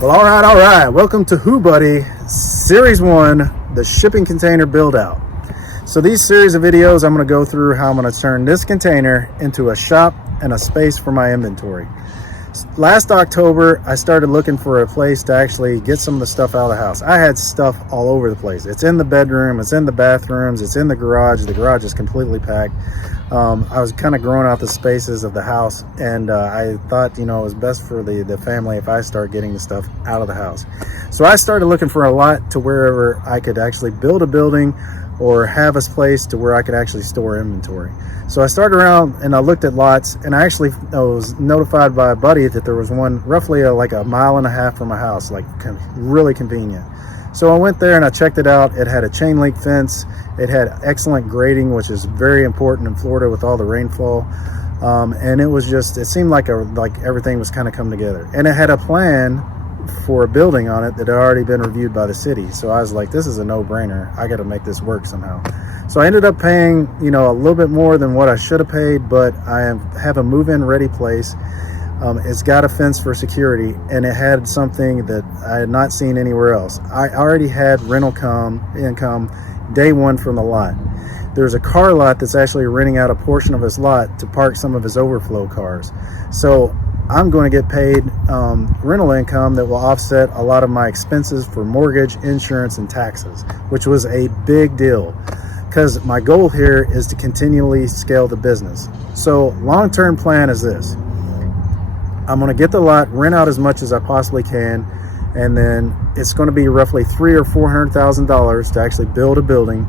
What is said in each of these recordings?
Well, all right. Welcome to Whobuddy Series 1, the shipping container build out. So these series of videos, I'm going to go through how I'm going to turn this container into a shop and a space for my inventory. Last October, I started looking for a place to actually get some of the stuff out of the house. I had stuff all over the place. It's in the bedroom, it's in the bathrooms, it's in the garage. The garage is completely packed. I was kind of growing out the spaces of the house, and I thought, it was best for the family if I start getting the stuff out of the house. So I started looking for a lot to wherever I could actually build a building or have a place to where I could actually store inventory. So I started around and I looked at lots, and I actually was notified by a buddy that there was one roughly like a mile and a half from my house, like really convenient. So I went there and I checked it out. It had a chain link fence. It had excellent grading, which is very important in Florida with all the rainfall. And it seemed like everything was kind of coming together. And it had a plan for a building on it that had already been reviewed by the city. So I was like, this is a no-brainer. I got to make this work somehow. So I ended up paying, a little bit more than what I should have paid, but I have a move-in ready place. It's got a fence for security, and it had something that I had not seen anywhere else. I already had rental income day one from the lot. There's a car lot that's actually renting out a portion of his lot to park some of his overflow cars. So I'm going to get paid rental income that will offset a lot of my expenses for mortgage, insurance, and taxes, which was a big deal because my goal here is to continually scale the business. So long-term plan is this. I'm going to get the lot, rent out as much as I possibly can, and then it's going to be roughly $300,000 or $400,000 to actually build a building.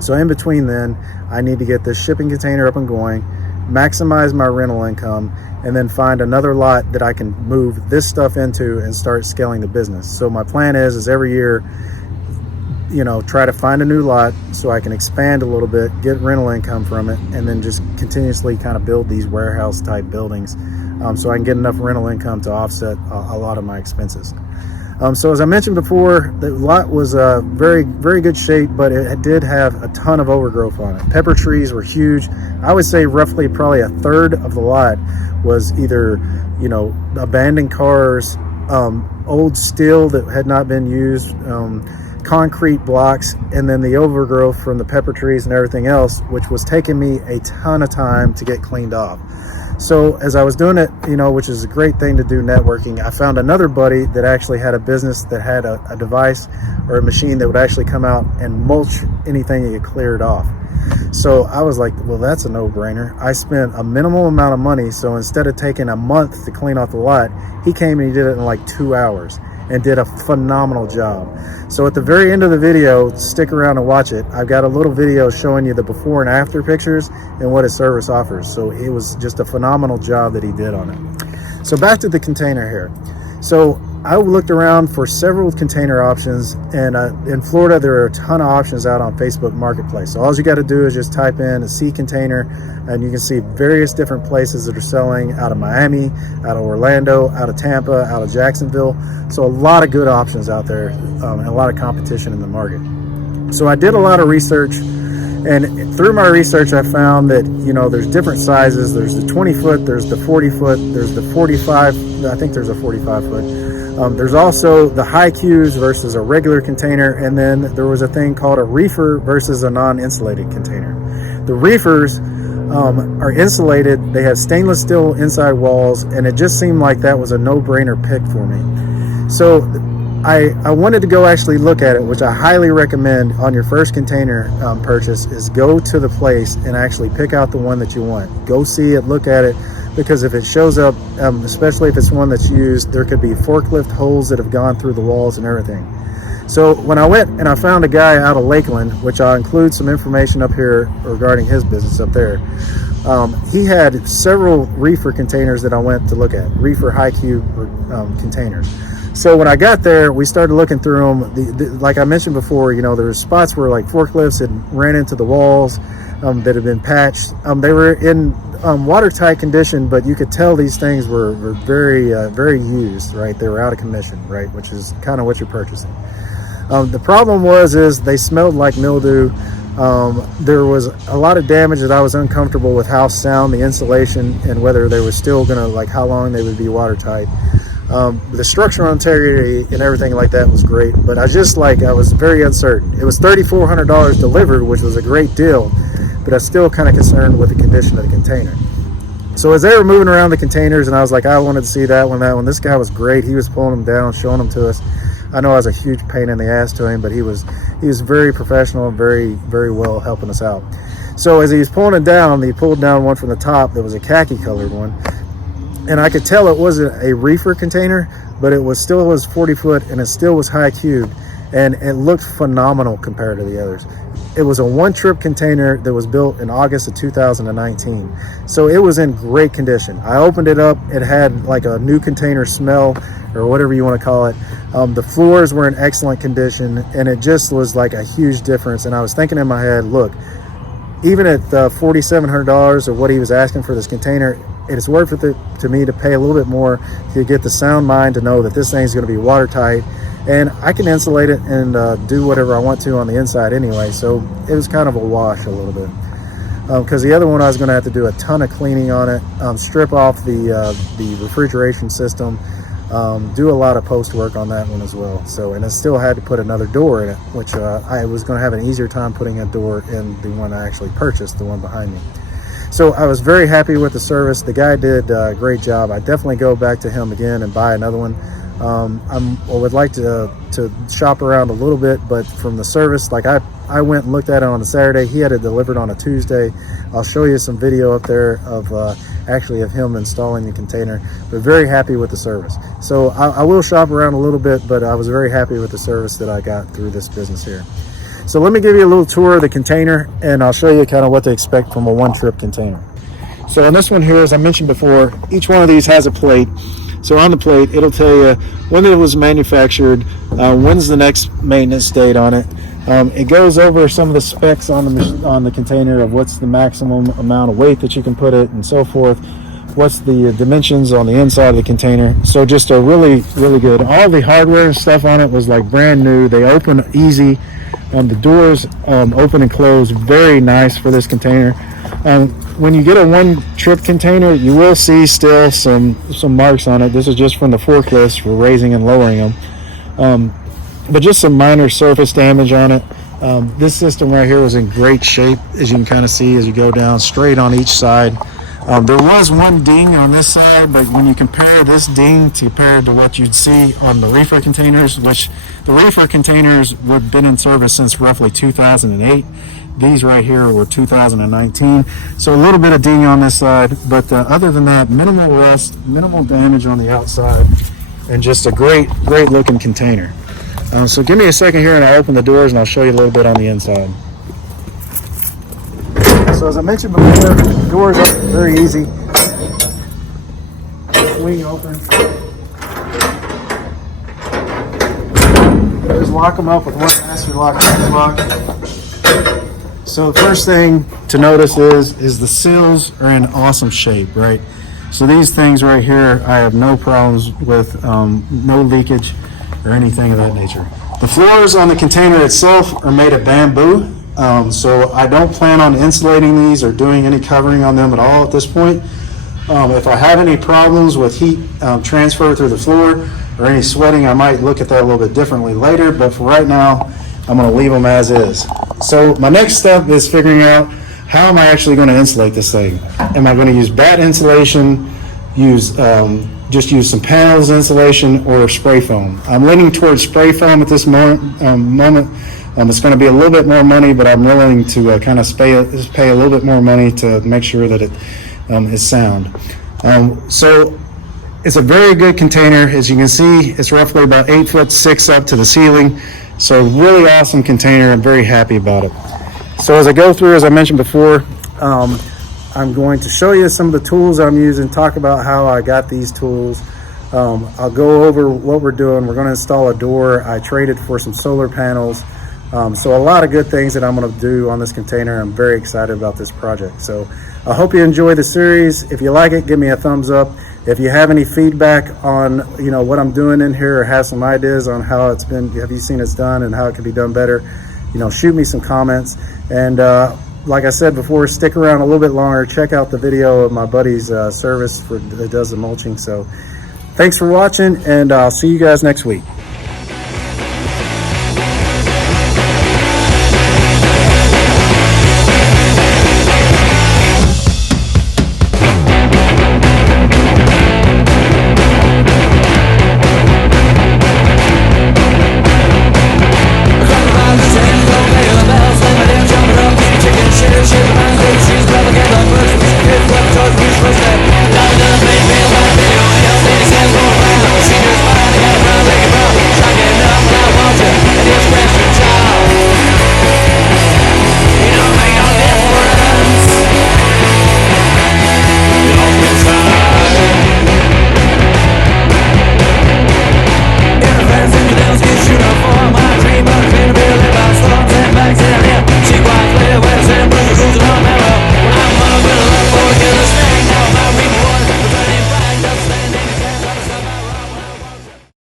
So in between then, I need to get this shipping container up and going, maximize my rental income, and then find another lot that I can move this stuff into and start scaling the business. So my plan is every year, try to find a new lot so I can expand a little bit, get rental income from it, and then just continuously kind of build these warehouse type buildings so I can get enough rental income to offset a lot of my expenses. So as I mentioned before, the lot was very, very good shape, but it did have a ton of overgrowth on it. Pepper trees were huge. I would say roughly probably a third of the lot was either, abandoned cars, old steel that had not been used, concrete blocks, and then the overgrowth from the pepper trees and everything else, which was taking me a ton of time to get cleaned off. So as I was doing it, which is a great thing to do networking, I found another buddy that actually had a business that had a device or a machine that would actually come out and mulch anything that you cleared off. So I was like, well, that's a no-brainer. I spent a minimal amount of money, so instead of taking a month to clean off the lot, he came and he did it in like 2 hours and did a phenomenal job. So at the very end of the video, stick around and watch it. I've got a little video showing you the before and after pictures and what his service offers. So it was just a phenomenal job that he did on it. So back to the container here. So I looked around for several container options, and in Florida there are a ton of options out on Facebook Marketplace. So all you got to do is just type in a C container, and you can see various different places that are selling out of Miami, out of Orlando, out of Tampa, out of Jacksonville. So a lot of good options out there, and a lot of competition in the market. So I did a lot of research, and through my research I found that there's different sizes. There's the 20 foot, there's the 40 foot, there's the 45, I think there's a 45 foot. There's also the high Qs versus a regular container, and then there was a thing called a reefer versus a non-insulated container. The reefers are insulated, they have stainless steel inside walls, and it just seemed like that was a no-brainer pick for me. So I wanted to go actually look at it, which I highly recommend on your first container purchase, is go to the place and actually pick out the one that you want. Go see it, look at it, because if it shows up, especially if it's one that's used, there could be forklift holes that have gone through the walls and everything. So when I went and I found a guy out of Lakeland, which I'll include some information up here regarding his business up there, he had several reefer containers that I went to look at, reefer high Q containers. So when I got there, we started looking through them. Like I mentioned before, there were spots where like forklifts had ran into the walls that had been patched. They were in watertight condition, but you could tell these things were very, very used, right? They were out of commission, right? Which is kind of what you're purchasing. The problem is they smelled like mildew. There was a lot of damage that I was uncomfortable with how sound the insulation and whether they were still gonna, like how long they would be watertight. The structural integrity and everything like that was great, but I was very uncertain. It was $3,400 delivered, which was a great deal, but I was still kind of concerned with the condition of the container. So as they were moving around the containers, and I was like, I wanted to see that one, this guy was great. He was pulling them down, showing them to us. I know I was a huge pain in the ass to him, but he was very professional and very, very well helping us out. So as he was pulling it down, he pulled down one from the top that was a khaki colored one. And I could tell it wasn't a reefer container, but it was 40 foot and it still was high cubed, and it looked phenomenal compared to the others. It was a one-trip container that was built in August of 2019. So it was in great condition. I opened it up, it had like a new container smell, or whatever you want to call it. The floors were in excellent condition, and it just was like a huge difference. And I was thinking in my head, look, even at $4,700 of what he was asking for this container, it's worth it to me to pay a little bit more to get the sound mind to know that this thing's going to be watertight, and I can insulate it and do whatever I want to on the inside anyway. So it was kind of a wash a little bit, because the other one I was going to have to do a ton of cleaning on it, strip off the refrigeration system, do a lot of post work on that one as well. So, and I still had to put another door in it, which I was going to have an easier time putting a door in the one I actually purchased, the one behind me. So I was very happy with the service. The guy did a great job. I definitely go back to him again and buy another one. I would like to shop around a little bit, but from the service, like I went and looked at it on a Saturday. He had it delivered on a Tuesday. I'll show you some video up there of actually of him installing the container, but very happy with the service. So I will shop around a little bit, but I was very happy with the service that I got through this business here. So let me give you a little tour of the container, and I'll show you kind of what to expect from a one-trip container. So on this one here, as I mentioned before, each one of these has a plate. So on the plate, it'll tell you when it was manufactured, when's the next maintenance date on it. It goes over some of the specs on the container of what's the maximum amount of weight that you can put it and so forth. What's the dimensions on the inside of the container. So just a really, really good. All the hardware and stuff on it was like brand new. They open easy. The doors open and close very nice for this container. When you get a one-trip container, you will see still some marks on it. This is just from the forklifts for raising and lowering them. But just some minor surface damage on it. This system right here was in great shape, as you can kind of see as you go down straight on each side. There was one ding on this side, but when you compare this ding compared to what you'd see on the reefer containers, which the reefer containers have been in service since roughly 2008. These right here were 2019. So a little bit of ding on this side, but other than that, minimal rust, minimal damage on the outside, and just a great, great looking container. So give me a second here and I'll open the doors and I'll show you a little bit on the inside. So as I mentioned before, the doors are very easy. Swing open. Just lock them up with one master lock. So the first thing to notice is the seals are in awesome shape, right? So these things right here, I have no problems with, no leakage or anything of that nature. The floors on the container itself are made of bamboo. So I don't plan on insulating these or doing any covering on them at all at this point. If I have any problems with heat transfer through the floor or any sweating, I might look at that a little bit differently later, but for right now, I'm going to leave them as is. So my next step is figuring out how am I actually going to insulate this thing. Am I going to use batt insulation, just use some panels insulation, or spray foam? I'm leaning towards spray foam at this moment. It's going to be a little bit more money, but I'm willing to kind of pay a little bit more money to make sure that it is sound. So it's a very good container. As you can see, it's roughly about 8'6" up to the ceiling. So really awesome container. I'm very happy about it. So as I go through, as I mentioned before, I'm going to show you some of the tools I'm using, talk about how I got these tools. I'll go over what we're doing. We're going to install a door. I traded for some solar panels. So a lot of good things that I'm going to do on this container. I'm very excited about this project. So I hope you enjoy the series. If you like it, give me a thumbs up. If you have any feedback on what I'm doing in here, or have some ideas on how it's been, have you seen it's done and how it can be done better, shoot me some comments. And like I said before, stick around a little bit longer. Check out the video of my buddy's service that does the mulching. So Thanks for watching, and I'll see you guys next week.